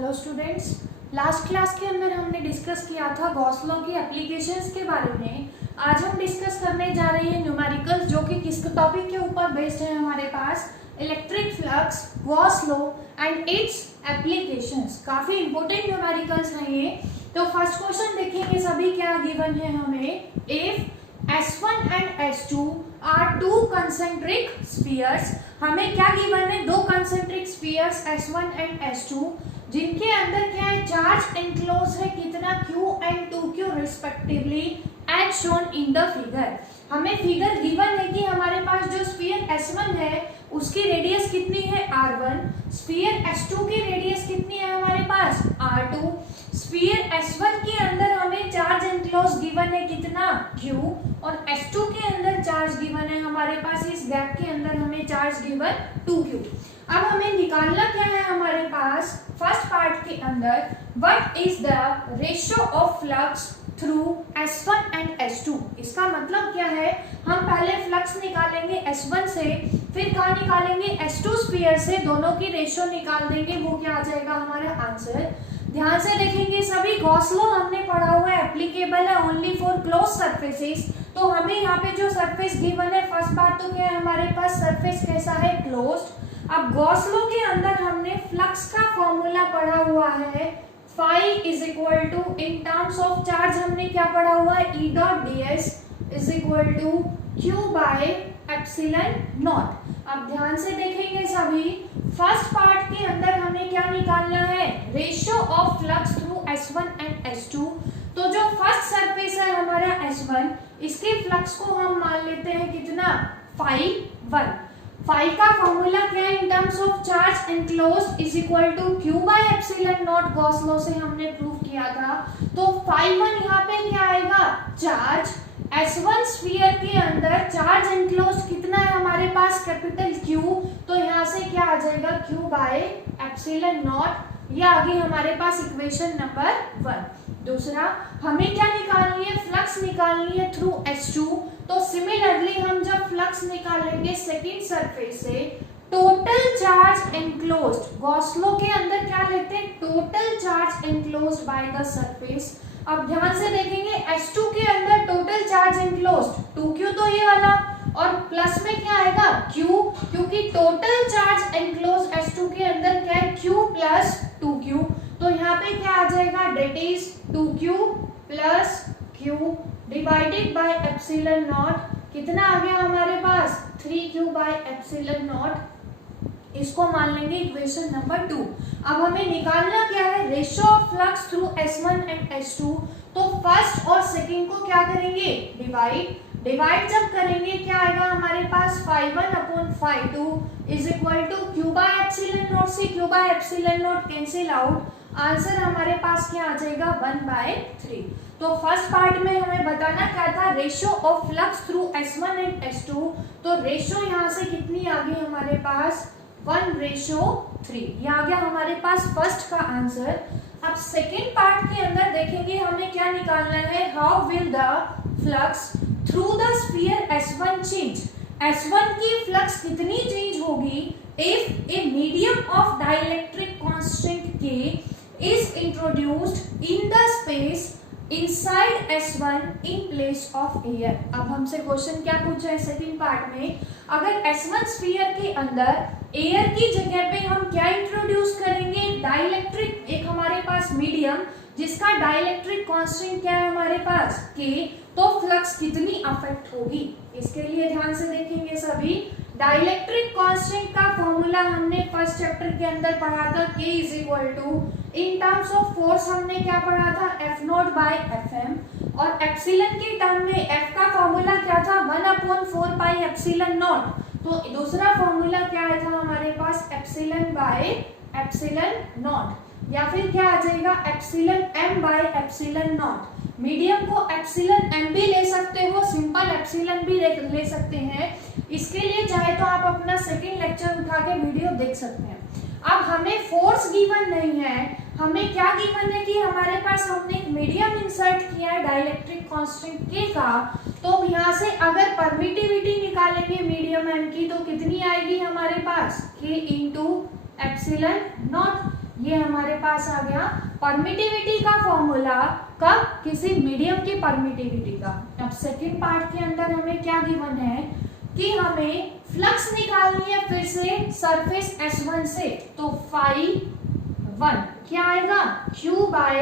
Hello students, last class के अंदर हमने डिस्कस किया था गॉस लॉ की एप्लीकेशंस के बारे में। आज हम डिस्कस करने जा रहे हैं न्यूमेरिकल्स, जो कि किस टॉपिक के ऊपर बेस्ड है हमारे पास, electric flux, Gauss law and its applications. काफी इंपॉर्टेंट न्यूमेरिकल्स हैं ये। तो फर्स्ट क्वेश्चन देखेंगे सभी, क्या गिवन है हमें। If S1 and S2 are two concentric spheres, हमें क्या गिवन है, दो concentric spheres S1 and S2, जिनके अंदर क्या है, चार्ज एनक्लोज है, कितना Q and 2Q respectively, as shown in the figure. हमें फिगर गिवन है कि हमारे पास जो स्फीयर S1 है उसकी रेडियस कितनी है R1, स्फीयर S2 की रेडियस कितनी है हमारे पास R2। स्फीयर S1 के अंदर हमें चार्ज एनक्लोज गिवन है कितना Q, और S2 के अंदर चार्ज गिवन है हमारे पास, इस गैप के अंदर हमें चार्ज गिवन 2Q। अब हमें निकालना क्या है हमारे पास, फर्स्ट पार्ट के अंदर, what is the ratio of flux through S1 and S2। इसका मतलब क्या है, हम पहले फ्लक्स निकालेंगे S1 से, फिर कहाँ निकालेंगे, S2 स्फीयर से, दोनों की रेशियो निकाल देंगे, वो क्या आ जाएगा हमारा आंसर। ध्यान से देखेंगे सभी, गॉस लॉ हमने पढ़ा हुआ है, एप्लीकेबल है ओनली फॉर क्लोज सरफेसेस। तो हमें यहाँ पे जो सरफेस गिवन है, फर्स्ट बात तो क्या है हमारे पास, सरफेस कैसा है, क्लोज्ड। अब गॉस लॉ के अंदर हमने फ्लक्स का फॉर्मूला पढ़ा हुआ है, phi is equal to, in terms of charge हमने क्या पढ़ा हुआ है, E dot ds is equal to Q by epsilon naught. अब ध्यान से देखेंगे सभी, फर्स्ट पार्ट के अंदर हमें क्या निकालना है, ratio of flux through S1 and S2। तो जो फर्स्ट सरफेस है हमारा S1, इसके फ्लक्स को हम मान लेते हैं कितना, फाई 1। फाई का फॉर्मूला क्या है, in terms of charge enclosed is equal to Q by epsilon naught, Gauss law से हमने प्रूव किया था। तो फाई 1 यहाँ पे क्या आएगा, चार्ज। S1 स्फीयर के अंदर चार्ज एनक्लोज्ड कितना है हमारे पास, कैपिटल Q, तो यहाँ से क्या आ जाएगा, Q बाय एप्सिलॉन नॉट। ये आ गई हमारे पास इक्वेशन नंबर 1। दूसरा, हमें क्या निकालनी है, फ्लक्स निकालनी है थ्रू S2। तो सिमिलरली हम जब फ्लक्स निकालेंगे सेकेंड सरफेस से, total charge enclosed, Gauss law के अंदर क्या लेते हैं, total charge enclosed by the surface. अब ध्यान से देखेंगे, S2 के अंदर टोटल चार्ज एनक्लोज्ड 2Q, तो ये वाला, और प्लस में क्या आएगा Q, क्योंकि टोटल चार्ज एनक्लोज्ड S2 के अंदर क्या है, Q प्लस 2Q। तो यहाँ पे क्या आ जाएगा, that is 2Q plus Q divided by epsilon naught, कितना आ गया हमारे पास, 3Q बाय एप्सिलॉन नॉट। इसको मान लेंगे इक्वेशन नंबर 2। अब हमें निकालना क्या है, ratio of flux through S1 and S2। तो फर्स्ट और सेकंड को क्या करेंगे, डिवाइड जब करेंगे क्या आएगा हमारे पास, phi 1 upon phi 2 is equal to Q by epsilon naught, से Q by epsilon naught cancel out, answer हमारे पास क्या आ जाएगा, 1/3। तो फर्स्ट पार्ट में हमें बताना क्या था, ratio of flux through S1 and S2। तो रेशियो यहाँ से कितनी आ गई हमारे पास, 1/3। ये आ गया हमारे पास फर्स्ट का आंसर। अब सेकेंड पार्ट के अंदर देखेंगे हमें क्या निकालना है, how will the flux through the sphere S1 change. S1 की फ्लक्स कितनी चेंज होगी, if a medium of dielectric constant K is introduced in the space inside S1 in place of air। अब हमसे क्वेश्चन क्या पूछा है second part में, अगर S1 स्फीयर के अंदर एयर की जगह पे हम क्या इंट्रोड्यूस करेंगे, डाइलेक्ट्रिक, एक हमारे पास मीडियम जिसका डाइलेक्ट्रिक कांस्टेंट क्या है हमारे पास K, तो फ्लक्स कितनी अफेक्ट होगी। इसके लिए ध्यान से देखेंगे सभी, डाइलेक्ट्रिक कांस्टेंट का फॉर्मूला हमने फर्स्ट चैप्टर के अंदर पढ़ा था, K is equal to, in terms of force हमने क्या पढ़ा था, F0 बाय Fm, और एप्सिलॉन के टर्म में F का फॉर्मूला क्या था, 1/4 पाई एप्सिलॉन नॉट। तो दूसरा फॉर्मूला क्या आया था हमारे पास, एप्सिलॉन बाय एप्सिलॉन नॉट, या फिर क्या आ जाएगा, epsilon m bye epsilon not. Medium को एप्सिलॉन m भी ले सकते हो, सिंपल एप्सिलॉन भी ले सकते हैं। इसके लिए चाहे तो आप अपना सेकंड लेक्चर उठा के वीडियो देख सकते हैं। अब हमें फोर्स गिवन नहीं है, हमें क्या गिवन है कि हमारे पास हमने एक मीडियम इंसर्ट किया है डाइलेक्ट्रिक कांस्टेंट K का। तो यहाँ से अगर परमिटिविटी निकालेंगे मीडियम m की, तो कितनी आएगी हमारे पास, K इंटू एप्सिलॉन नॉट। ये हमारे पास आ गया परमिटिविटी का फॉर्मूला, कब, किसी मीडियम की परमिटिविटी का। अब सेकंड पार्ट के अंदर हमें क्या गिवन है कि हमें फ्लक्स निकालनी है फिर से सरफेस S1 से, तो φ1 क्या आएगा, Q बाय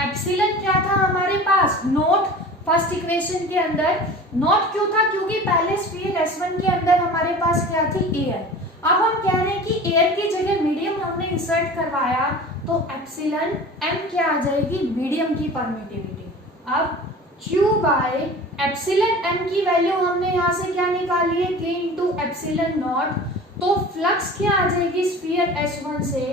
एप्सिलॉन क्या था हमारे पास, नोट फर्स्ट इक्वेशन के अंदर नोट क्यों था, क्योंकि पहले स्फीयर S1 के अंदर हमारे पास क्या थी, एयर। अब हम कह रहे हैं कि एयर की जगह मीडियम हमने इंसर्ट करवाया, तो एप्सिलॉन m क्या आ जाएगी, मीडियम की परमिटिविटी। अब Q बाय एप्सिलॉन m की वैल्यू हमने यहाँ से क्या निकाली है, K इंटू एप्सिलॉन नॉट, तो फ्लक्स क्या आ जाएगी स्फीयर S1 से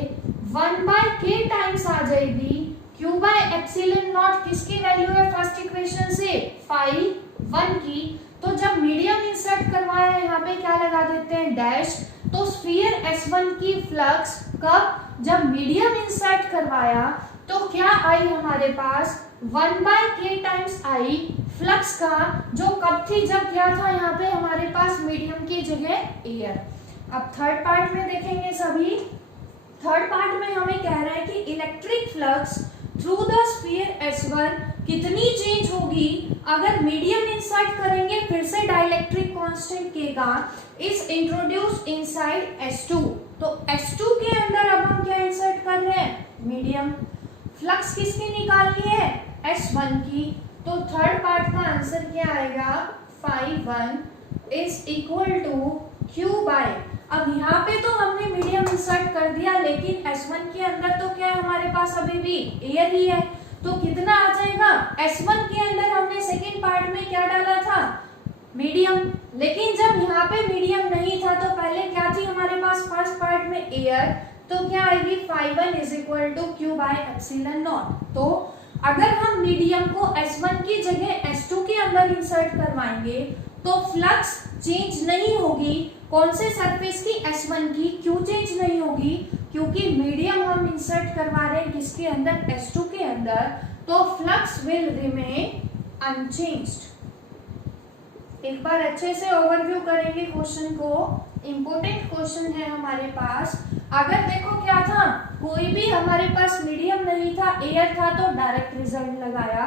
1 बाय K टाइम्स आ जाएगी Q बाय एप्सिलॉन नॉट, किसकी वैल्यू है फर्स्ट इक्वेशन से, φ1 की। तो जब मीडियम इंसर्ट करवाया है यहाँ पे क्या लगा देते हैं, डैश, तो स्फीयर S1 की फ्लक्स कब, जब मीडियम इंसर्ट करवाया, तो क्या आई हमारे पास 1 बाय K टाइम्स आई फ्लक्स का, जो कब थी, जब क्या था यहाँ पे हमारे पास मीडियम की जगह एयर। अब थर्ड पार्ट में देखेंगे सभी। थर्ड पार्ट में हमें कह रहा है कि electric flux through the sphere S1 कितनी चेंज होगी अगर मीडियम इंसर्ट करेंगे, फिर से डाइलेक्ट्रिक कांस्टेंट K का इज इंट्रोड्यूस इनसाइड S2। तो S2 के अंदर अब हम क्या इंसर्ट कर रहे हैं, मीडियम। फ्लक्स किसकी निकालनी है, S1 की। तो थर्ड पार्ट का आंसर क्या आएगा, φ1 is equal to Q by, अब यहाँ पे तो हमने मीडियम इंसर्ट कर दिया, लेकिन S1 के अंदर तो क्या है हमारे पास अभी भी एयर ही है, तो कितना आ जाएगा, S1 के अंदर हमने सेकेंड पार्ट में क्या डाला था, मीडियम, लेकिन जब यहाँ पे मीडियम नहीं था तो पहले क्या थी हमारे पास फर्स्ट पार्ट में एयर, तो क्या आएगी φ1 is equal to Q by epsilon naught. तो अगर हम मीडियम को S1 की जगह S2 के अंदर इंसर्ट करवाएंगे तो फ्लक्स चेंज नहीं होगी, कौन से सरफेस की, S1 की। क्यों चेंज नहीं होगी, क्योंकि मीडियम हम इंसर्ट करवा रहे हैं किसके अंदर, S2 के अंदर, तो फ्लक्स विल रिमेन अनचेंज्ड। एक बार अच्छे से ओवरव्यू करेंगे क्वेश्चन को, इंपॉर्टेंट क्वेश्चन है हमारे पास। अगर देखो क्या था, कोई भी हमारे पास मीडियम नहीं था, एयर था, तो डायरेक्ट रिजल्ट लगाया।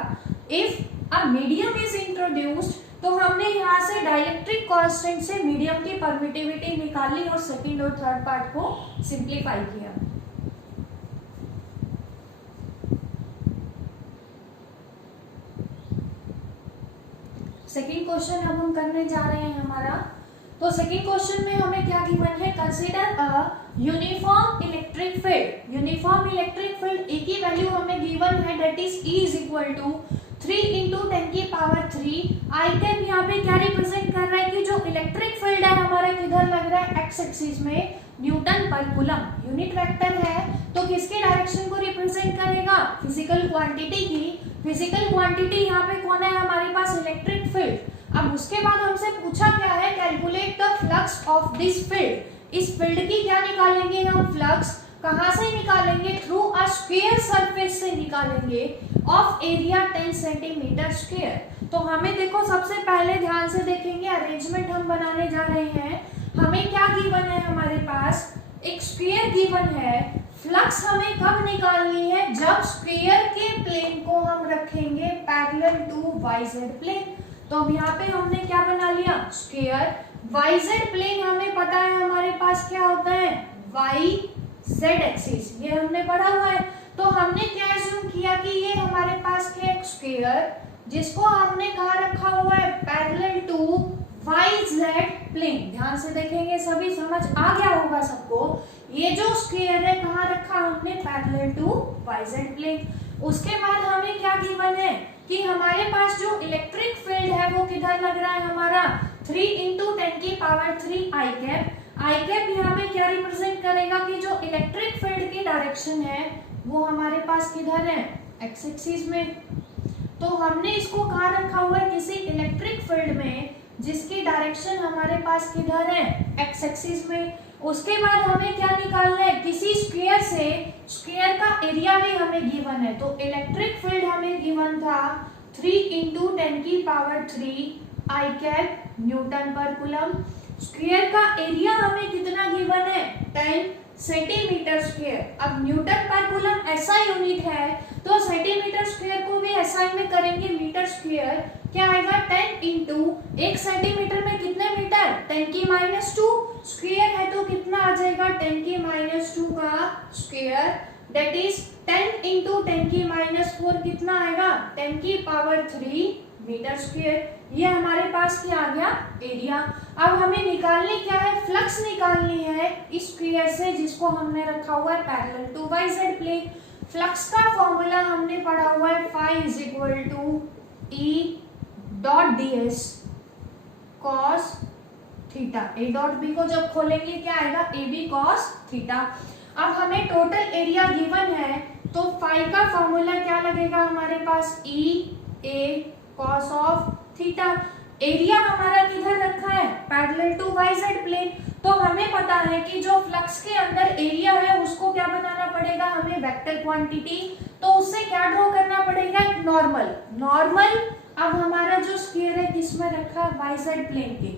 If a medium is introduced, तो हमने यहाँ से डाइलेक्ट्रिक कांस्टेंट से मीडियम की परमिटिविटी निकाली और सेकंड और थर्ड पार्ट को सिंप्लीफाई किया। सेकंड क्वेश्चन अब हम करने जा रहे हैं हमारा। तो सेकंड क्वेश्चन में हमें क्या गिवन है, consider a uniform electric field. Uniform electric field E की वैल्यू हमें गिवन है, that is E is equal to 3 into 10 की पावर 3। आई कैप यहाँ पे क्या रिप्रेजेंट कर रहा है कि जो इलेक्ट्रिक फील्ड है हमारा किधर लग रहा है, एक्स एक्सिस में, न्यूटन पर कूलम। यूनिट वेक्टर है तो किसके डायरेक्शन को रिप्रेजेंट करेगा, फिजिकल क्वांटिटी की। फिजिकल क्वांटिटी यहाँ पे कौन है हमारे पास, इलेक्ट्रिक फील्ड। अब उसके बाद हमसे पूछा क्या है, calculate the flux of this field. इस फील्ड की क्या निकालेंगे हम, फ्लक्स कहाँ से निकालेंगे, थ्रू अ स्क्वायर सरफेस से निकालेंगे, ऑफ एरिया 10 सेंटीमीटर स्क्वायर। तो हमें देखो सबसे पहले ध्यान से देखेंगे, अरेंजमेंट हम बनाने जा रहे हैं। हमें क्या गिवन है हमारे पास, एक स्क्वायर गिवन है। फ्लक्स हमें कब निकालनी है, जब स्क्वायर के प्लेन को हम रखेंगे पैरेलल टू YZ प्लेन। तो अब यहाँ पे हमने क्या बना लिया, स्क्वायर। YZ प्लेन हमें पता है हमारे पास क्या होता है, YZ एक्सिस, ये हमने पढ़ा हुआ है। तो हमने क्या एज्यूम किया कि ये हमारे पास क्या एक स्क्वायर, जिसको हमने कहाँ रखा हुआ है, पैरेलल टू YZ प्लेन। ध्यान से देखेंगे सभी, समझ आ गया होगा सबको। ये जो स्क्वायर है कहाँ रखा हमने, पैरेलल टू YZ प्लेन। उसके बाद हमें क्या गिवन है कि हमारे पास जो इलेक्ट्रिक फील्ड है वो किधर लग रहा है हमारा, 3 इंटू 10 की पावर 3 आई कैप। आई कैप यहाँ पे क्या रिप्रेजेंट करेगा कि जो इलेक्ट्रिक फील्ड की डायरेक्शन है वो हमारे पास किधर है, एक्स एक्सिस में। तो हमने इसको कहाँ रखा हुआ है, किसी इलेक्ट्रिक फील्ड में जिसकी डायरेक्शन हमारे पास किधर है, एक्स एक्सिस में। उसके बाद हमें क्या निकालना है, किसी स्क्वायर से, स्क्वायर का एरिया भी हमें गिवन है। तो इलेक्ट्रिक फील्ड हमें गिवन था 3 इंटू 10 की पावर 3 आई कैप न्यूटन पर कूलम। स्क्वायर का एरिया हमें कितना गिवन है, 10 सेंटीमीटर स्क्वायर। अब न्यूटन पर कूलम ऐसा यूनिट है तो सेंटीमीटर स्क्वायर को भी एसआई में करेंगे मीटर स्क्वायर। क्या आएगा 10 इंटू 1 सेंटीमीटर में कितने मीटर 10 की -2 स्क्वायर है तो कितना आ जाएगा 10 की -2 का स्क्वायर दैट इज 10 इंटू 10 की -4 कितना आएगा 10 की पावर 3 मीटर स्क्वायर। ये हमारे पास क्या आ गया एरिया। अब हमें निकालनी क्या है फ्लक्स निकालनी है इस स्क्वायर से जिसको हमने रखा हुआ है parallel to YZ plane. Flux का फॉर्मूला हमने पढ़ा हुआ है phi = E dot ds cos theta. a dot b को जब खोलेंगे क्या आएगा ab cos थीटा। अब हमें टोटल एरिया गिवन है तो फाई का फॉर्मूला क्या लगेगा हमारे पास E a cos of theta. Area हमारा किधर रखा है पैरेलल टू वाईजेड प्लेन। तो हमें पता है कि जो फ्लक्स के अंदर एरिया है उसको क्या बनाना पड़ेगा हमें वेक्टर क्वांटिटी। तो उससे क्या ड्रॉ करना पड़ेगा एक नॉर्मल। अब हमारा जो स्क्वायर है किसमें रखा है वाईजेड प्लेन के।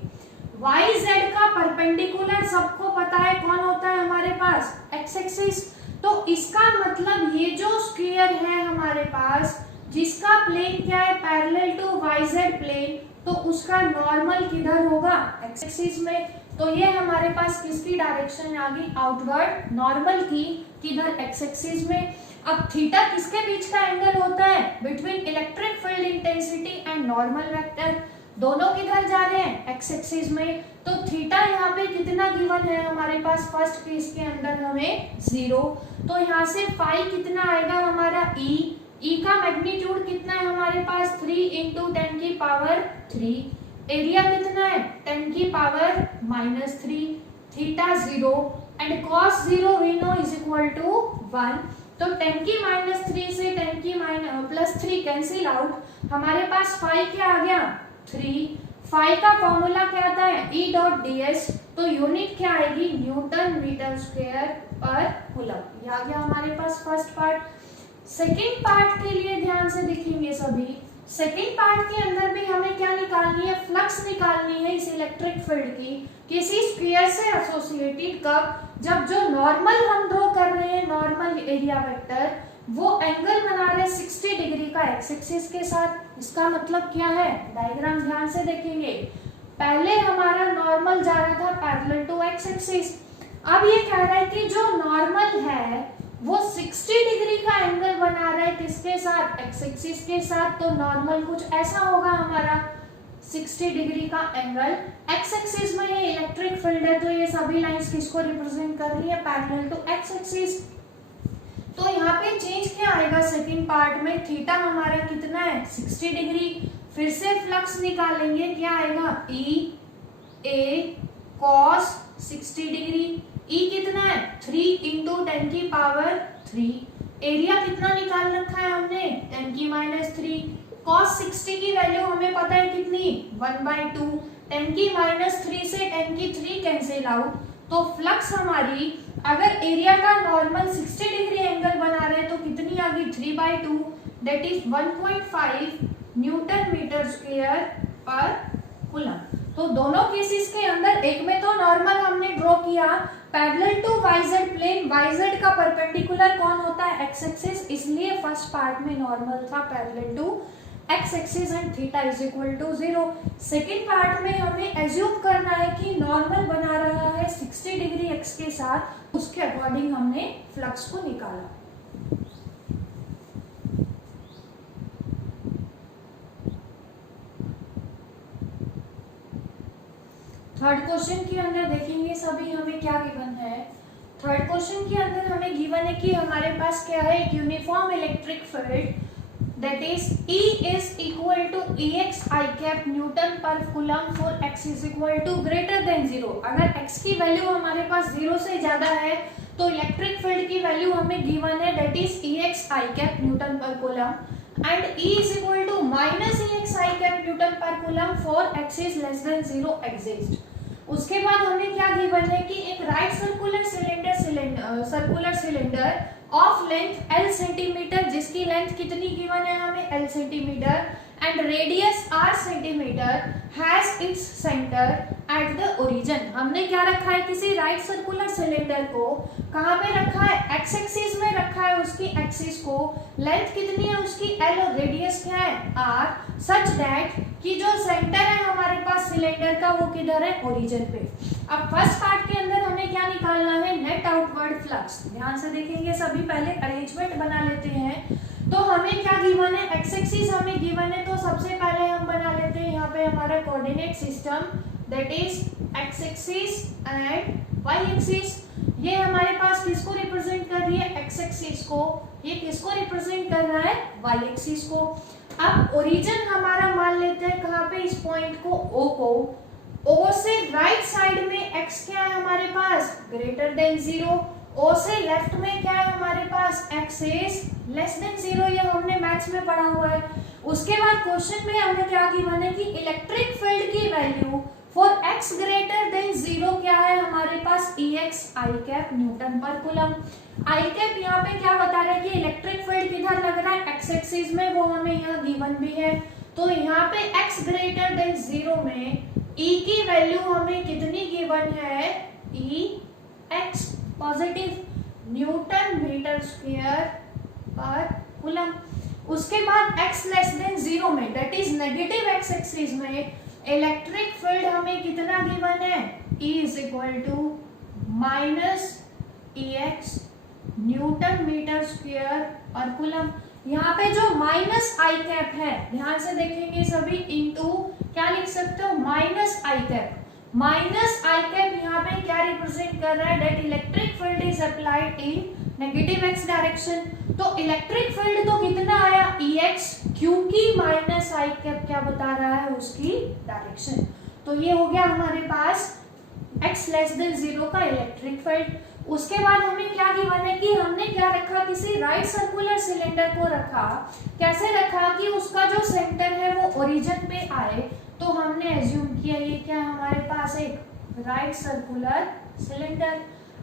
वाईजेड का परपेंडिकुलर सबको पता है कौन होता है हमारे पास एक्स एक्सिस। तो इसका मतलब ये जो स्क्वायर है हमारे पास जिसका प्लेन क्या है पैरेलल टू वाईजेड प्लेन तो उसका नॉर्मल किधर होगा एक्स एक्सिस में। तो ये हमारे पास किसकी डायरेक्शन आ गई आउटवर्ड नॉर्मल की किधर एक्स एक्सिस में। अब थीटा किसके बीच का एंगल होता है between electric field intensity and normal vector. दोनों किधर जा रहे हैं एक्स एक्सिस में। तो थीटा यहाँ पे कितना गिवन है हमारे पास फर्स्ट केस के अंदर हमें 0। तो यहाँ से फाई कितना आएगा हमारा ई का मैग्नीट्यूड कितना है हमारे पास 3 इंटू 10 की पावर 3। एरिया कितना है 10 की power -3 theta 0 and cos 0 we know is equal to 1। तो 10 की -3 से 10 की +3 कैंसिल आउट हमारे पास फाई क्या आ गया 3। फाई का फॉर्मूला क्या आता है E डॉट ds। तो यूनिट क्या आएगी Newton metre square per coulomb. ये आ गया हमारे पास फर्स्ट पार्ट। सेकेंड पार्ट के लिए ध्यान से देखेंगे सभी। सेकेंड पार्ट के अंदर भी हमें क्या निकालनी है फ्लक्स निकालनी है इस इलेक्ट्रिक फील्ड की किसी स्क्वायर से एसोसिएटेड। कब जब जो नॉर्मल हम ड्रॉ कर रहे हैं नॉर्मल एरिया वेक्टर वो एंगल बना रहे 60 डिग्री का एक्स एक्सिस के साथ। इसका मतलब क्या है डायग्राम ध्यान से देखेंगे। पहले हमारा नॉर्मल जा रहा था पैरेलल टू एक्स एक्सिस। अब ये कह रहा है कि जो नॉर्मल है वो 60 डिग्री का एंगल बना रहा है किसके साथ एक्स एक्सिस के साथ। तो नॉर्मल कुछ ऐसा होगा हमारा 60 डिग्री का एंगल एक्स एक्सिस में। ये इलेक्ट्रिक फील्ड है तो ये सभी लाइंस किसको रिप्रेजेंट कर रही है पैरेलल टू एक्स एक्सिस। तो यहाँ पे चेंज क्या आएगा सेकंड पार्ट में थीटा हमारा कितना है 60 डिग्री। फिर से फ्लक्स निकालेंगे क्या आएगा E a cos 60 degree. E कितना है 3 इंटू 10 की पावर 3। एरिया कितना निकाल रखा है हमने 10 की -3। cos 60 की वैल्यू हमें पता है कितनी 1/2। 10 की -3 से 10 की 3 कैंसिल आउट। तो फ्लक्स हमारी अगर एरिया का नॉर्मल 60 डिग्री एंगल बना रहे तो कितनी आ गई 3/2 that is 1.5 newton metre square per coulomb. तो दोनों केसेस के अंदर एक में तो नॉर्मल हमने ड्रॉ किया parallel to YZ plane. YZ का परपेंडिकुलर कौन होता है एक्स एक्सिस इसलिए फर्स्ट पार्ट में नॉर्मल था parallel to x axis and theta is equal to 0। Second part में हमें एज्यूम करना है कि नॉर्मल बना रहा है 60 डिग्री एक्स के साथ उसके अकॉर्डिंग हमने फ्लक्स को निकाला। थर्ड क्वेश्चन के अंदर देखेंगे सभी हमें क्या गिवन है। थर्ड क्वेश्चन के अंदर हमें गिवन है कि हमारे पास क्या है एक uniform electric field that is E is equal to Ex I cap newton पर coulomb for x is equal to greater than 0। अगर x की वैल्यू हमारे पास 0 से ज्यादा है तो इलेक्ट्रिक फील्ड की वैल्यू हमें गिवन है that is Ex I cap newton पर coulomb and E is equal to -Ex I cap newton पर coulomb for x is less than 0 exist. उसके बाद हमें क्या गिवन है कि एक right circular cylinder of length L centimetre जिसकी लेंथ कितनी गिवन है हमें L centimetre and radius r centimeter has its center at the origin। हमने क्या रखा है, किसी राइट सर्कुलर सिलेंडर को कहाँ पे रखा है, एक्स एक्सिस में रखा है, उसकी एक्सिस को, लेंथ कितनी है उसकी l और रेडियस क्या है r, सच दैट कि जो सेंटर है हमारे पास सिलेंडर का वो किधर है, ओरिजिन पे। अब फर्स्ट पार्ट के अंदर हमें क्या निकालना है, नेट आउटवर्ड फ्लक्स। ध्यान से देखेंगे सभी, पहले अरेंजमेंट बना लेते हैं। तो हमें क्या गिवन है, एक्स एक्सिस हमें गिवन है, तो सबसे पहले हम बना लेते हैं यहाँ पे हमारा coordinate system, that is x axis and y axis. ये हमारे पास किसको रिप्रेजेंट कर रही है, एक्स एक्सिस को, ये किसको रिप्रेजेंट कर रहा है, वाई एक्सिस को। अब ओरिजिन हमारा मान लेते हैं कहाँ पे, इस पॉइंट को, ओ को, ओ से राइट साइड में एक्स क्या है हमारे पास, ग्रेटर देन 0, ओ से लेफ्ट में क्या है हमारे पास, एक्स इज लेस देन 0, ये हमने मैथ्स में पढ़ा हुआ है। उसके बाद क्वेश्चन में हमें क्या गिवन है कि इलेक्ट्रिक फील्ड की value for x greater than 0 क्या है हमारे पास, Ex आई कैप न्यूटन पर कूलम। आई कैप यहाँ पे क्या बता रहा है कि इलेक्ट्रिक फील्ड किधर लग रहा है, एक्स एक्सिस में, वो हमें यहाँ गिवन भी है। तो यहाँ पे x ग्रेटर देन 0 में E की वैल्यू हमें कितनी गिवन है, Ex positive newton metre square per coulomb. उसके बाद x लेस देन 0 में, that is negative x axis में, इलेक्ट्रिक फील्ड हमें कितना गिवन है, E is equal to minus Ex newton metre square per coulomb. यहाँ पे जो माइनस आई कैप है, ध्यान से देखेंगे सभी, इनटू क्या लिख सकते हो, माइनस आई कैप। माइनस आई कैप यहाँ पे क्या रिप्रेजेंट कर रहा है, that electric field is applied in negative x direction. तो इलेक्ट्रिक फील्ड तो कितना आया, Ex, क्योंकि माइनस आई कैप क्या बता रहा है, उसकी डायरेक्शन। तो ये हो गया हमारे पास x लेस देन 0 का इलेक्ट्रिक फील्ड। उसके बाद हमें क्या गिवन है कि हमने क्या रखा, किसी राइट सर्कुलर सिलेंडर को रखा, कैसे रखा कि उसका जो सेंटर है वो ओरिजिन पे आए। तो हमने एज्यूम किया ये क्या है हमारे पास, एक राइट सर्कुलर सिलेंडर।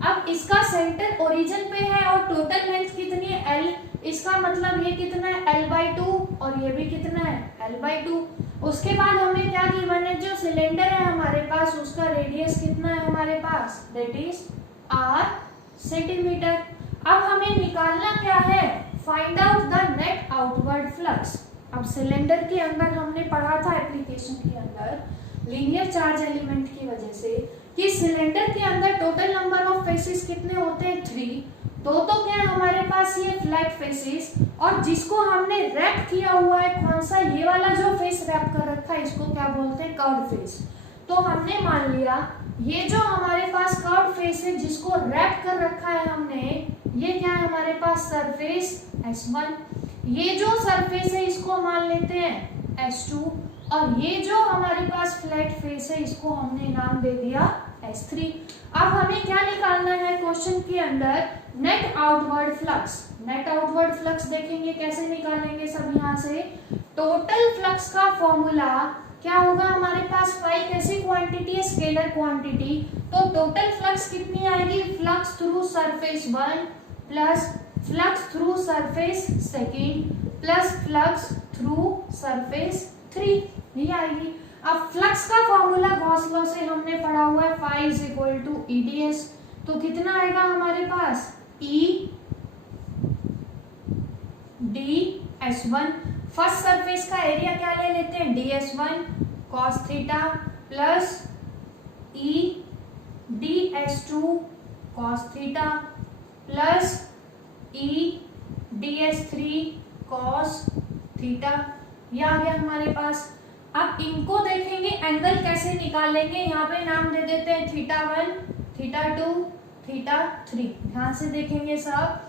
अब इसका सेंटर ओरिजिन पे है और टोटल लेंथ कितनी है, l, इसका मतलब ये कितना है, l/2, और ये भी कितना है, l/2। उसके बाद हमें क्या गिवन है, जो सिलेंडर है हमारे पास उसका रेडियस कितना है हमारे पास, दैट इज r सेंटीमीटर। अब हमें निकालना क्या है, find out the net outward flux. अब सिलेंडर के अंदर हमने पढ़ा था एप्लीकेशन के अंदर लीनियर चार्ज एलिमेंट की वजह से कि सिलेंडर के अंदर टोटल नंबर ऑफ फेसेस कितने होते हैं, 3। तो क्या है हमारे पास ये फ्लैट फेसेस, और जिसको हमने रैप किया हुआ है, कौन सा, ये वाला जो फेस रैप कर रखा है, इसको क्या बोलते हैं, कर्व्ड फेस। तो हमने मान लिया ये जो हमारे पास कर्व्ड फेस है जिसको रैप कर रखा है हमने, ये क्या है हमारे पास, सरफेस S1। ये जो सरफेस है इसको मान लेते हैं S2, और ये जो हमारे पास फ्लैट फेस है इसको हमने नाम दे दिया S3। अब हमें क्या निकालना है क्वेश्चन के अंदर, net outward flux. Net outward flux देखेंगे कैसे निकालेंगे सब, यहाँ से टोटल फ्लक्स का फॉर्मूला क्या होगा हमारे पास, फाई कैसी क्वांटिटी है, स्केलर क्वांटिटी। तो टोटल फ्लक्स कितनी आएगी, flux through surface 1 plus flux through surface 2 plus flux through surface 3, ये आएगी। अब फ्लक्स का फॉर्मूला गॉस लॉ से हमने पढ़ा हुआ है, phi is equal to EdS। तो कितना आएगा हमारे पास, EdS1। फर्स्ट सरफेस का एरिया क्या ले लेते हैं, ds1 cos theta plus EdS2 cos theta plus EdS3 cos theta, ये आ गया हमारे पास। अब इनको देखेंगे एंगल कैसे निकालेंगे, यहाँ पे नाम दे देते हैं θ1, θ2, θ3। ध्यान से देखेंगे सब।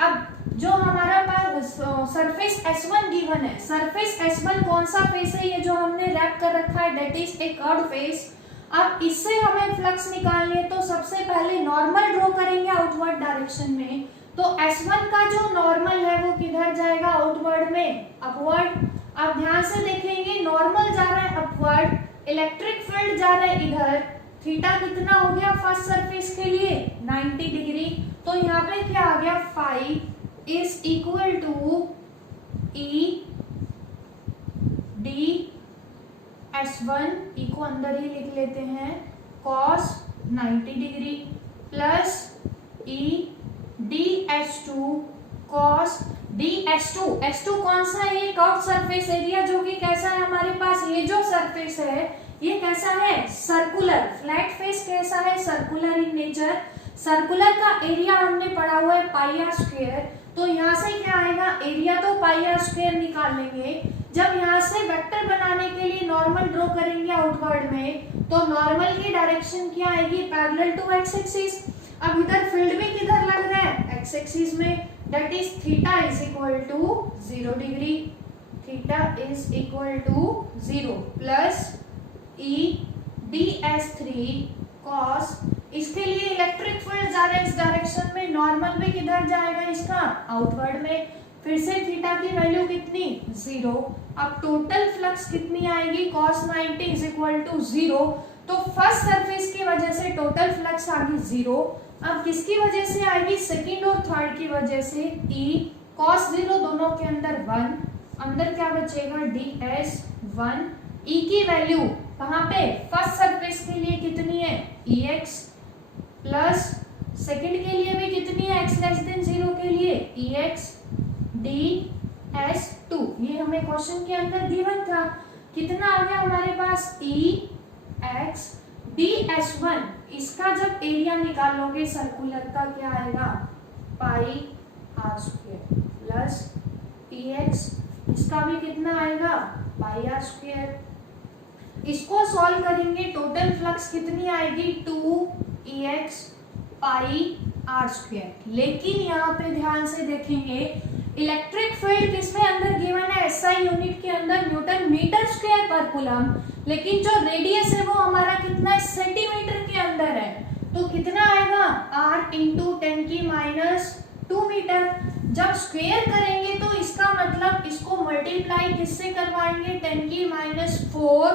अब जो हमारा पास सरफेस S1 गिवन है, सरफेस S1 कौन सा फेस है, ये जो हमने रैप कर रखा है, that is a curved face. अब इससे हमें फ्लक्स निकालनी है, तो सबसे पहले नॉर्मल ड्रॉ करेंगे आउटवर्ड डायरेक्शन में। तो S1 का जो नॉर्मल है वो किधर जाएगा, आउटवर्ड में, अपवर्ड। अब ध्यान से देखेंगे, नॉर्मल जा रहा है अपवर्ड, इलेक्ट्रिक फील्ड जा रहा है इधर, थीटा कितना हो गया फर्स्ट सरफेस के लिए, 90 डिग्री। तो यहाँ पे क्या आ गया, phi is equal to S1 E को अंदर ही लिख लेते हैं cos 90 degree plus E dS2 cos dS2। S2 कौन सा है? ये कर्व सरफेस एरिया जो कि कैसा है हमारे पास, ये जो सरफेस है ये कैसा है? सर्कुलर। फ्लैट फेस कैसा है? Circular in nature. सर्कुलर का एरिया हमने पढ़ा हुआ है पाई आर स्क्वायर, तो यहाँ से क्या आएगा? एरिया तो पाई आर स्क्वायर निकाल लेंगे। जब यहाँ से वेक्टर बनाने के लिए नॉर्मल ड्रॉ करेंगे आउटवर्ड में, तो नॉर्मल की डायरेक्शन क्या आएगी? Parallel to x axis. अब इधर फील्ड भी किधर लग रहा है? एक्स एक्सिस में, that is theta is equal to 0 degree. Theta is equal to 0 plus E ds3 cos। इसके लिए इलेक्ट्रिक फील्ड जा रहा है इस डायरेक्शन में, नॉर्मल भी किधर जाएगा इसका? आउटवर्ड में। फिर से थीटा की वैल्यू कितनी? 0। अब टोटल फ्लक्स कितनी आएगी? cos 90 is equal to 0। तो फर्स्ट सरफेस की वजह से टोटल फ्लक्स आ गई 0। अब किसकी वजह से आएगी? सेकंड और थर्ड की वजह से e cos 0 दोनों के अंदर 1, अंदर क्या बचेगा? ds1। e की वैल्यू कहाँ पे? फर्स्ट सरफेस के लिए कितनी है? ex प्लस सेकंड के लिए भी कितनी है? x लेस देन 0 के लिए ex ds2। ये हमें क्वेश्चन के अंदर गिवन था। कितना आ गया हमारे पास? ex ds1। इसका जब एरिया निकालोगे सर्कुलर का क्या आएगा? पाई आर स्क्वायर प्लस ex। इसका भी कितना आएगा? पाई आर स्क्वायर। इसको सॉल्व करेंगे, टोटल फ्लक्स कितनी आएगी? 2ex पाई आर स्क्वायर। लेकिन यहाँ पे ध्यान से देखेंगे, इलेक्ट्रिक फील्ड किसमें अंदर गिवन है? SI यूनिट के अंदर Newton metre square per coulomb, लेकिन जो रेडियस है वो हमारा कितना है? सेंटीमीटर के अंदर है। तो कितना आएगा? r इंटू 10 की -2 मीटर। जब स्क्वायर करेंगे तो इसका मतलब इसको मल्टीप्लाई किससे करवाएंगे? 10 की -4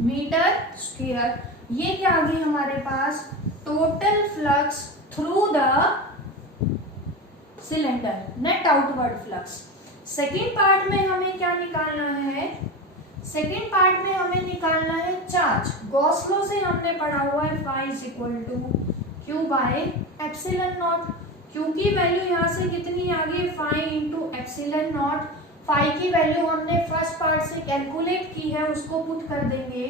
मीटर स्क्वायर। ये क्या आ गई हमारे पास? Total flux through the cylinder, net outward flux. Second part में हमें क्या निकालना है? सेकेंड पार्ट में हमें निकालना है चार्ज। गॉस लॉ से हमने पढ़ा हुआ है phi is equal to q by epsilon naught. q की वैल्यू यहाँ से कितनी आ गई? phi into epsilon naught. Phi की वैल्यू हमने फर्स्ट पार्ट से कैलकुलेट की है, उसको पुट कर देंगे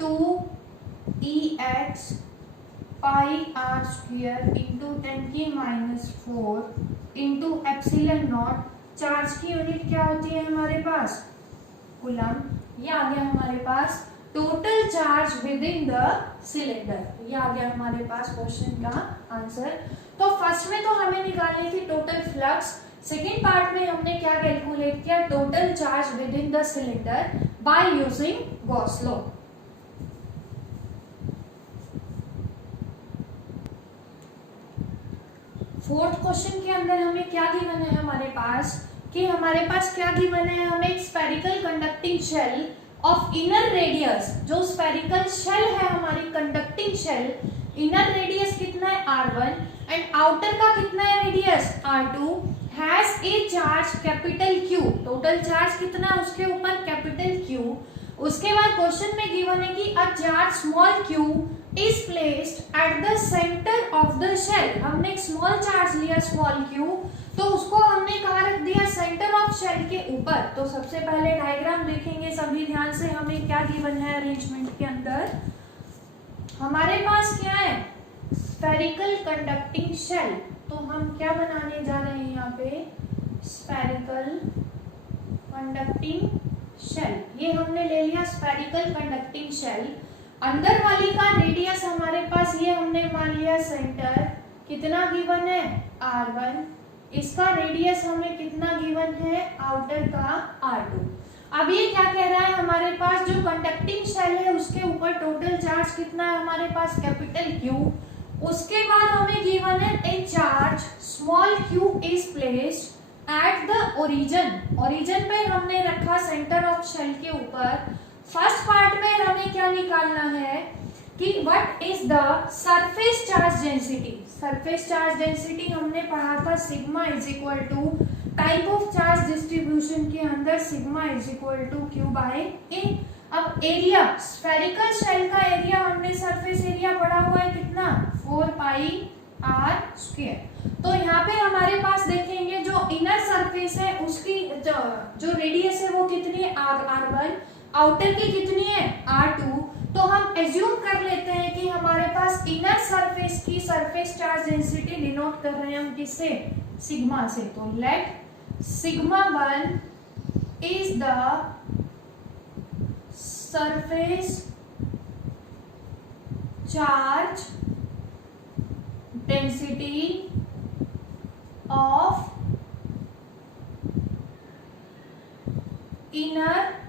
2ex पाई आर स्क्वायर इंटू 10 की -4 इंटू एप्सिलॉन नॉट। चार्ज की यूनिट क्या होती है हमारे पास? कूलम। ये आ गया हमारे पास total charge within the cylinder. ये आ गया हमारे पास क्वेश्चन का आंसर। तो फर्स्ट में तो हमें निकालनी थी टोटल फ्लक्स, सेकेंड पार्ट में हमने क्या कैलकुलेट किया? Total charge within the cylinder by using Gauss law. Fourth question के अंदर हमें क्या गिवन है हमारे पास? कि हमारे पास क्या गिवन है? हमें एक spherical conducting shell of inner radius, जो स्फेरिकल शेल है हमारी कंडक्टिंग शेल, इनर रेडियस कितना है? r1 एंड आउटर का कितना है radius? r2 has a charge capital Q। Total charge कितना उसके ऊपर? Capital Q। उसके बाद क्वेश्चन में गिवन है कि a charge small q is placed at the centre of the shell. हमने एक स्मॉल चार्ज लिया स्मॉल q, तो उसको हमने कहाँ रख दिया? सेंटर ऑफ शेल के ऊपर। तो सबसे पहले डायग्राम देखेंगे सभी ध्यान से। हमें क्या गिवन है अरेंजमेंट के अंदर? हमारे पास क्या है? Spherical conducting shell. तो हम क्या बनाने जा रहे हैं यहाँ पे? Spherical conducting shell. ये हमने ले लिया स्फेरिकल कंडक्टिंग शेल। अंदर वाली का रेडियस हमारे पास ये हमने मान लिया सेंटर। कितना गिवन है? r1। इसका रेडियस हमें कितना गिवन है? आउटर का r2। अब ये क्या कह रहा है? हमारे पास जो कंडक्टिंग शेल है उसके ऊपर टोटल चार्ज कितना है हमारे पास? Capital Q। उसके बाद हमें गिवन है ए charge small q is placed at the origin. Origin पे हमने रखा सेंटर ऑफ शेल के ऊपर। फर्स्ट पार्ट में हमें क्या निकालना है कि what is the surface charge density. Surface charge density हमने पढ़ा था sigma is equal to type of charge distribution के अंदर sigma is equal to q by A. अब एरिया, स्फेरिकल शेल का एरिया हमने सरफेस एरिया पढ़ा हुआ है कितना, 4 पाई आर स्क्वायर। तो यहाँ पे हमारे पास देखेंगे जो इनर सरफेस है उसकी जो रेडियस है वो कितनी है, r1, आउटर की कितनी है, r2। तो हम एज्यूम कर लेते हैं कि हमारे पास इनर सरफेस की सरफेस चार्ज डेंसिटी डिनोट कर रहे हैं हम किससे, सिग्मा से। तो let sigma 1 is the surface charge density of inner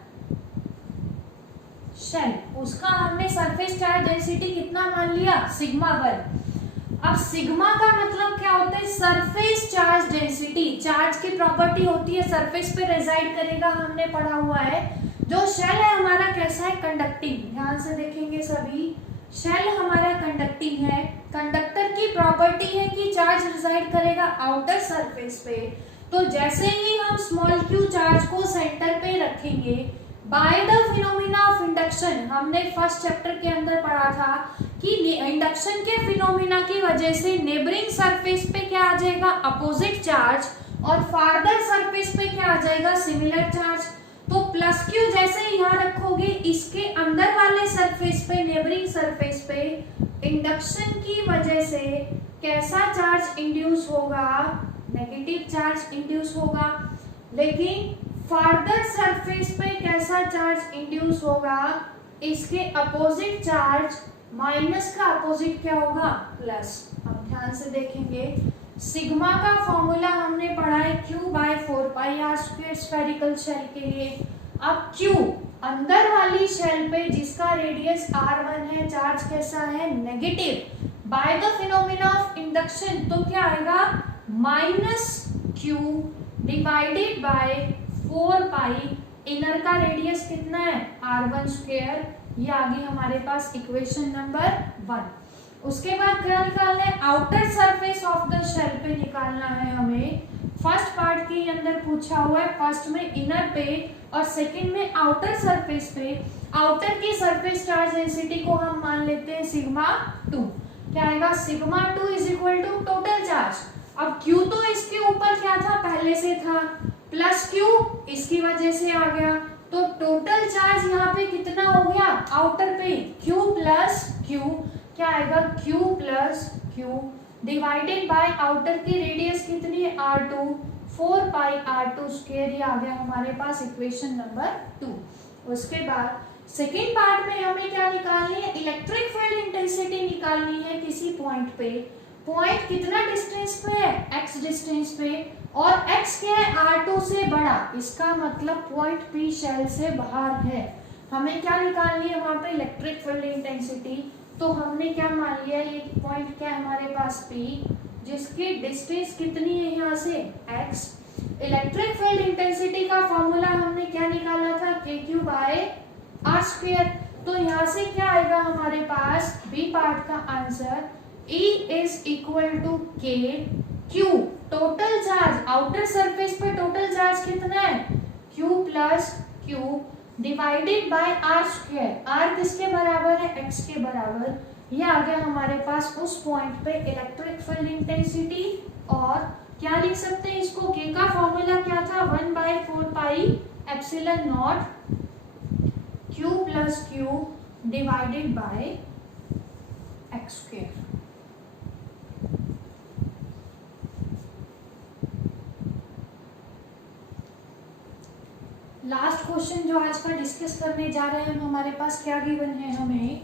shell. उसका हमने सरफेस चार्ज डेंसिटी कितना मान लिया, सिग्मा 1। अब सिग्मा का मतलब क्या होता है, सरफेस चार्ज डेंसिटी। चार्ज की प्रॉपर्टी होती है सरफेस पे रेजाइड करेगा, हमने पढ़ा हुआ है। जो शेल है हमारा कैसा है, कंडक्टिंग। ध्यान से देखेंगे सभी, शेल हमारा कंडक्टिंग है। कंडक्टर की प्रॉपर्टी है कि चार्ज रिजाइड करेगा आउटर सरफेस पे। तो जैसे ही हम स्मॉल क्यू चार्ज को सेंटर पे रखेंगे, by the phenomena of induction, हमने फर्स्ट चैप्टर के अंदर पढ़ा था कि इंडक्शन के फिनोमिना की वजह से नेबरिंग सरफेस पे क्या आ जाएगा, अपोजिट चार्ज, और फार्दर सरफेस पे क्या आ जाएगा, सिमिलर चार्ज। तो प्लस क्यू जैसे यहाँ रखोगे, इसके अंदर वाले सरफेस पे, नेबरिंग सरफेस पे इंडक्शन की वजह से कैसा चार्ज इंड्यूस होगा, नेगेटिव चार्ज इंड्यूस होगा। लेकिन फार्दर सरफेस पे कैसा चार्ज इंड्यूस होगा, इसके अपोजिट चार्ज, माइनस का अपोजिट क्या होगा, प्लस। अब ध्यान से देखेंगे, सिग्मा का फॉर्मूला हमने पढ़ा है Q by 4 pi R square spherical shell के लिए। अब Q अंदर वाली शेल पे जिसका रेडियस r1 है, चार्ज कैसा है, negative. By the phenomena of induction तो क्या आएगा, -Q डिवाइडेड बाय 4 पाई, इनर का रेडियस कितना है, r1 स्क्वायर। ये आ गई हमारे पास इक्वेशन नंबर 1। उसके बाद क्या निकालना है, outer surface of the shell पे निकालना है हमें। फर्स्ट पार्ट के अंदर पूछा हुआ है, फर्स्ट में इनर पे और सेकंड में आउटर सरफेस पे। आउटर की सरफेस चार्ज डेंसिटी को हम मान लेते हैं सिग्मा 2। क्या आएगा, sigma 2 is equal to total charge. अब Q तो इसके ऊपर क्या था, पहले से था, प्लस Q इसकी वजह से आ गया। तो टोटल चार्ज यहाँ पे कितना हो गया, आउटर पे Q प्लस Q, क्या आएगा, Q plus Q divided bye outer की रेडियस कितनी है, R2, 4 पाई R2 स्क्वायर। ये आ गया हमारे पास इक्वेशन नंबर 2। उसके बाद सेकेंड पार्ट में हमें क्या निकालनी है, इलेक्ट्रिक फील्ड इंटेंसिटी निकालनी है किसी पॉइंट पे। पॉइंट कितना डिस्टेंस पे है, x डिस्टेंस पे, और x क्या है, R2 से बड़ा। इसका मतलब पॉइंट P शेल से बाहर है। हमें क्या निकालनी है वहां पे, इलेक्ट्रिक फील्ड इंटेंसिटी। तो हमने क्या मान लिया, ये पॉइंट क्या है हमारे पास P, जिसकी डिस्टेंस कितनी है यहाँ से, x। इलेक्ट्रिक फील्ड इंटेंसिटी का फॉर्मूला हमने क्या निकाला था, KQ बाय R स्क्वायर। तो यहाँ से क्या आएगा हमारे पास, बी पार्ट का answer, E is equal to K Q, total charge outer surface पे टोटल चार्ज कितना है, Q plus Q divided by R square. R किसके बराबर है, x के बराबर। ये आ गया हमारे पास उस पॉइंट पे इलेक्ट्रिक फील्ड इंटेंसिटी। और क्या लिख सकते हैं इसको, K का फॉर्मूला क्या था, 1/4 pi epsilon naught Q plus Q divided bye x square. Last question जो आज का डिस्कस करने जा रहे हैं हम, हमारे पास क्या गिवन है हमें,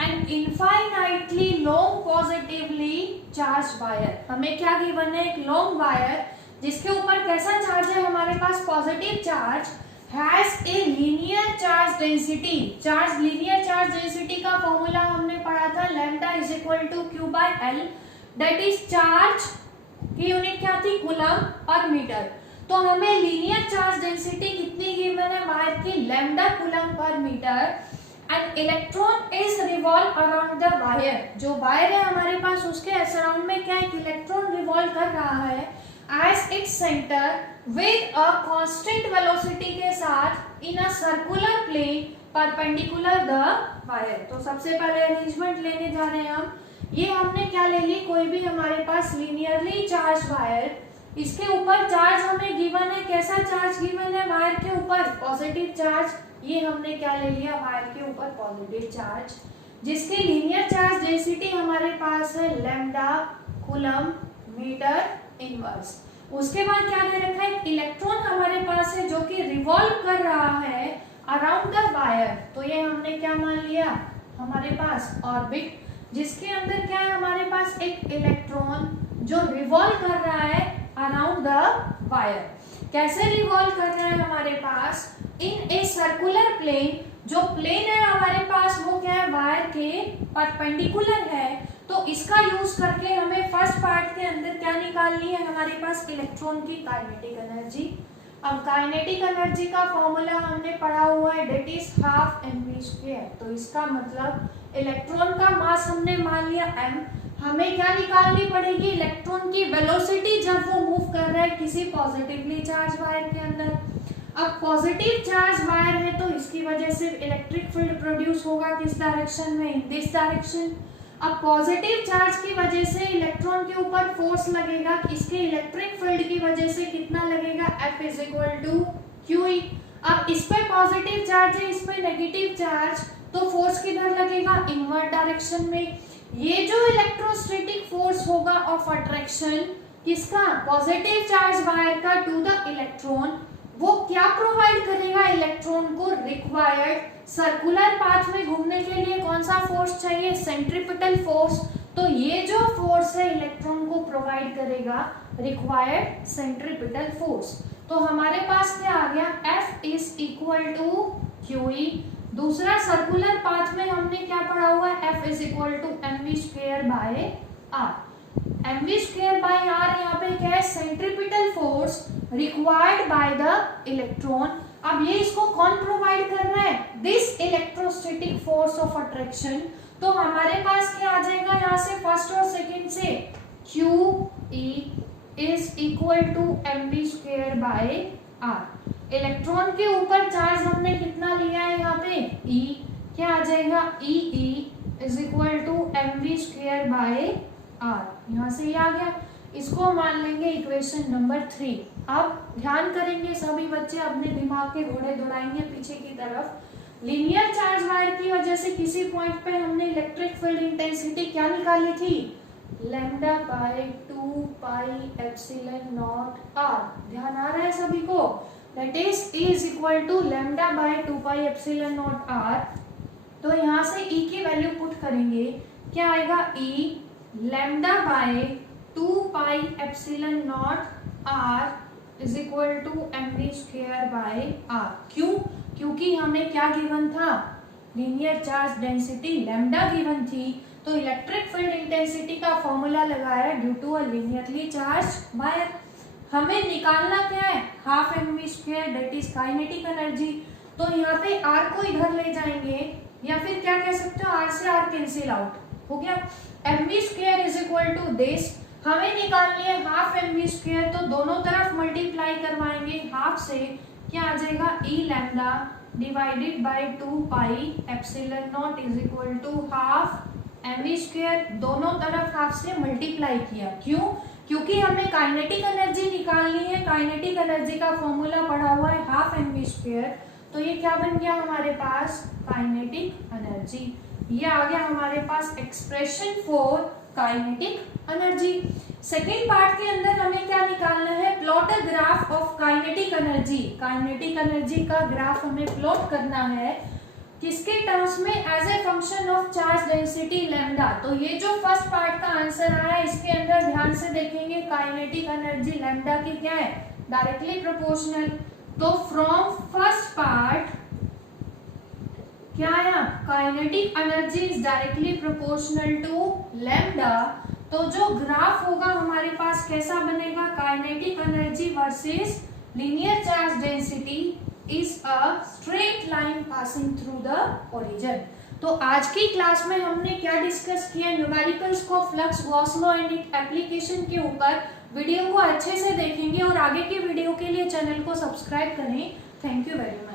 an infinitely long positively charge wire. हमें क्या गिवन है, एक लॉन्ग वायर जिसके ऊपर कैसा चार्ज है हमारे पास, positive charge, has a linear charge density. Charge linear charge density का फॉर्मूला हमने पढ़ा था, lambda is equal to Q by L, that is charge की यूनिट क्या थी, कूलम पर मीटर। तो हमें लीनियर चार्ज डेंसिटी कितनी गिवन है वायर की, लैम्डा कूलम पर metre. And electron is revolve around the wire. जो वायर है हमारे पास उसके सराउंड में क्या एक इलेक्ट्रॉन रिवॉल्व कर रहा है as its centre with a constant velocity के साथ in a circular plane perpendicular the wire. तो सबसे पहले अरेंजमेंट लेने जा रहे हैं हम। ये हमने क्या ले ली, कोई भी हमारे पास लीनियरली चार्ज वायर, इसके ऊपर चार्ज हमें गिवन है। कैसा चार्ज गिवन है वायर के ऊपर? Positive charge. ये हमने क्या ले लिया, वायर के ऊपर पॉजिटिव चार्ज, जिसकी लीनियर चार्ज डेंसिटी हमारे पास है लैम्डा कूलम मीटर इनवर्स। उसके बाद क्या दे रखा है, इलेक्ट्रॉन हमारे पास है जो कि रिवॉल्व कर रहा है अराउंड द वायर। तो ये हमने क्या मान लिया, हमारे पास ऑर्बिट, जिसके अंदर क्या है हमारे पास एक इलेक्ट्रॉन जो रिवॉल्व कर रहा है अराउंड द वायर। कैसे रिवॉल्व कर रहा है हमारे पास, इन ए सर्कुलर प्लेन। जो प्लेन है हमारे पास वो क्या है, वायर के परपेंडिकुलर है। तो इसका यूज करके हमें फर्स्ट पार्ट के अंदर क्या निकालनी है, हमारे पास इलेक्ट्रॉन की काइनेटिक एनर्जी। अब काइनेटिक एनर्जी का फॉर्मूला हमने पढ़ा हुआ है, डेट इज हाफ mv²। तो इसका मतलब इलेक्ट्रॉन का मास हमने मान लिया m। हमें क्या निकालनी पड़ेगी, इलेक्ट्रॉन की वेलोसिटी जब वो मूव कर रहा है किसी पॉजिटिवली चार्ज वायर के अंदर। अब पॉजिटिव चार्ज वायर है तो इसकी वजह से इलेक्ट्रिक फील्ड प्रोड्यूस होगा किस डायरेक्शन में, इन दिस डायरेक्शन। अब पॉजिटिव चार्ज की वजह से इलेक्ट्रॉन के ऊपर फोर्स लगेगा, इसके इलेक्ट्रिक फील्ड की वजह से कितना लगेगा, F = QE। अब इस पे पॉजिटिव चार्ज है, इस पे नेगेटिव चार्ज, तो फोर्स किधर लगेगा, इनवर्ट डायरेक्शन में। ये जो इलेक्ट्रोस्टैटिक फोर्स होगा ऑफ अट्रैक्शन किसका, पॉजिटिव चार्ज वायर का टू द इलेक्ट्रॉन, वो क्या प्रोवाइड करेगा इलेक्ट्रॉन को, रिक्वायर्ड सर्कुलर पाथ में घूमने के लिए कौन सा फोर्स चाहिए, सेंट्रीपिटल फोर्स। तो ये जो फोर्स है इलेक्ट्रॉन को प्रोवाइड करेगा रिक्वायर्ड सेंट्रीपिटल फोर्स। तो हमारे पास क्या आ गया, F = QE। दूसरा सर्कुलर पाथ में हमने क्या पढ़ा हुआ है, F = mv²/r। mv²/r यहाँ पे क्या है, centripetal force required by the electron. अब ये इसको कौन प्रोवाइड कर रहा है, this electrostatic force of attraction. तो हमारे पास क्या आ जाएगा यहाँ से, फर्स्ट और सेकंड से, QE = mv²/r। इलेक्ट्रॉन के ऊपर चार्ज हमने कितना लिया है यहाँ पे, E। क्या आ जाएगा, EE = mv²/r। यहाँ से ये आ गया, इसको मान लेंगे इक्वेशन नंबर 3। अब ध्यान करेंगे सभी बच्चे, अपने दिमाग के घोड़े दौड़ाएंगे पीछे की तरफ। लीनियर चार्ज वायर की वजह से किसी पॉइंट पे हमने इलेक्ट्रिक फील्ड इंटेंसिटी क्या निकाली थी, λ/2πε0r। ध्यान आ रहा है सभी को, दैट इज E = λ/2πε0r। तो यहाँ से E की वैल्यू पुट करेंगे, क्या आएगा, E λ/2πε0r = mv²/r। क्यों, क्योंकि हमें क्या गिवन था, linear charge density lambda given थी। तो इलेक्ट्रिक फील्ड इंटेंसिटी का फॉर्मूला लगाया due to a linearly charge wire. हमें निकालना क्या है, half mv², that is kinetic energy. तो यहाँ पे r को इधर ले जाएंगे, या फिर क्या कह सकते हो, r से r कैंसिल आउट हो गया। mv² = दिस, हमें निकालनी है हाफ mv², तो दोनों तरफ मल्टीप्लाई करवाएंगे, हाफ से क्या आ जाएगा, E λ / 2πε0 = हाफ mv²। दोनों तरफ हाफ से मल्टीप्लाई किया, क्यों, क्योंकि हमें काइनेटिक एनर्जी निकालनी है। काइनेटिक एनर्जी का फॉर्मूला पढ़ा हुआ है हाफ mv²। तो ये क्या बन गया हमारे पास, काइनेटिक एनर्जी। ये आ गया हमारे पास expression for kinetic energy. Second part के अंदर हमें क्या निकालना है, plot a graph of kinetic energy. Kinetic energy का ग्राफ हमें प्लॉट करना है, किसके टर्म्स में, as a function of charge density lambda. तो ये जो फर्स्ट पार्ट का आंसर आया है, इसके अंदर ध्यान से देखेंगे, काइनेटिक एनर्जी लैम्डा की क्या है, डायरेक्टली प्रोपोर्शनल। तो फ्रॉम फर्स्ट पार्ट क्या आया, kinetic energy is directly proportional to lambda. तो जो ग्राफ होगा हमारे पास कैसा बनेगा, kinetic energy versus linear charge density is a straight line passing through the origin. तो आज की क्लास में हमने क्या डिस्कस किया, न्यूमेरिकल्स को flux, Gauss law and it application के ऊपर। वीडियो को अच्छे से देखेंगे और आगे के वीडियो के लिए चैनल को सब्सक्राइब करें। Thank you very much.